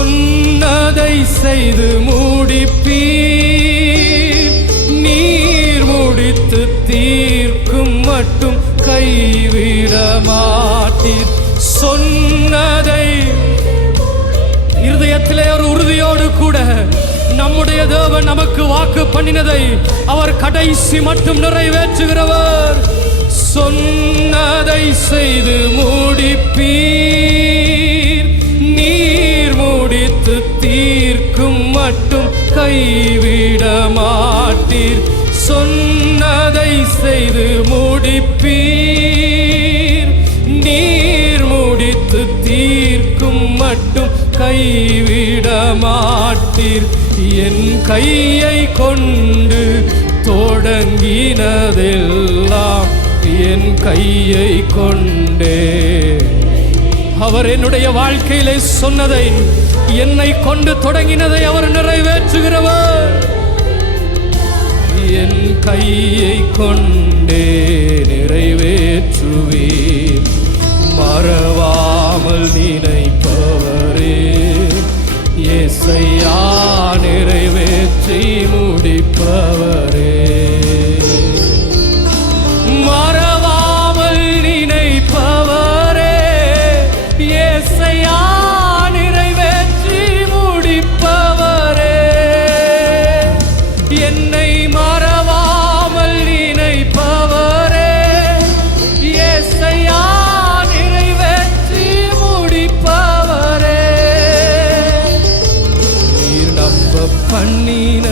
சொன்னதை செய்து முடிப்பீர். நீர் முடித்து தீர்க்கும் மட்டும் கைவிட மாட்டீர். சொன்னதை இருதயத்திலே ஒரு உறுதியோடு கூட நம்முடைய தேவன் நமக்கு வாக்கு பண்ணினதை அவர் கடைசி மட்டும் நிறைவேற்றுகிறவர். சொன்னதை செய்து முடிப்பீர். நீர் முடித்து தீர்க்கும் மட்டும் கைவிட மாட்டீர். சொன்னதை செய்து முடிப்பீர். நீர் முடித்து தீர்க்கும் மட்டும் கைவிட மாட்டீர். என் கையை கொண்டு தொடங்கினதெல்லாம் என் கையை கொண்டே அவர் என்னுடைய வாழ்க்கையிலே சொன்னதை, என்னை கொண்டு தொடங்கினதை அவர் நிறைவேற்றுகிறவர். என் கையை கொண்டே நிறைவேற்றுவீர். மறவாமல் நினைப்பவரே இயேசையா, நிறைவேற்றி முடிப்பவரே. மறவாமல் நினைப்பவரே இயேசையா, நிறைவேற்றி முடிப்பவரே. என்னை மறவாமல் நினைப்பவரே இயேசையா, நிறைவேற்றி முடிப்பவரே. நீர் நம்ப பண்ணின